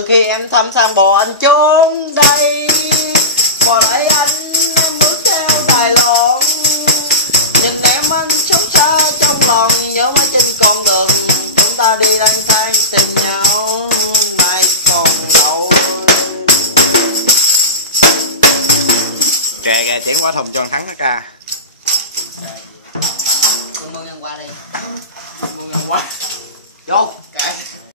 từ khi em thăm sang bò anh trốn đây, bò đẩy anh bước theo đài lộn, nhìn em anh sống xa trong lòng, nhớ mãi trên con đường chúng ta đi lang thang tìm nhau mai còn đâu. Kè kè chuyển qua thùng cho thắng nó ca. Mương ăn qua đi. Mương ăn qua. Vô.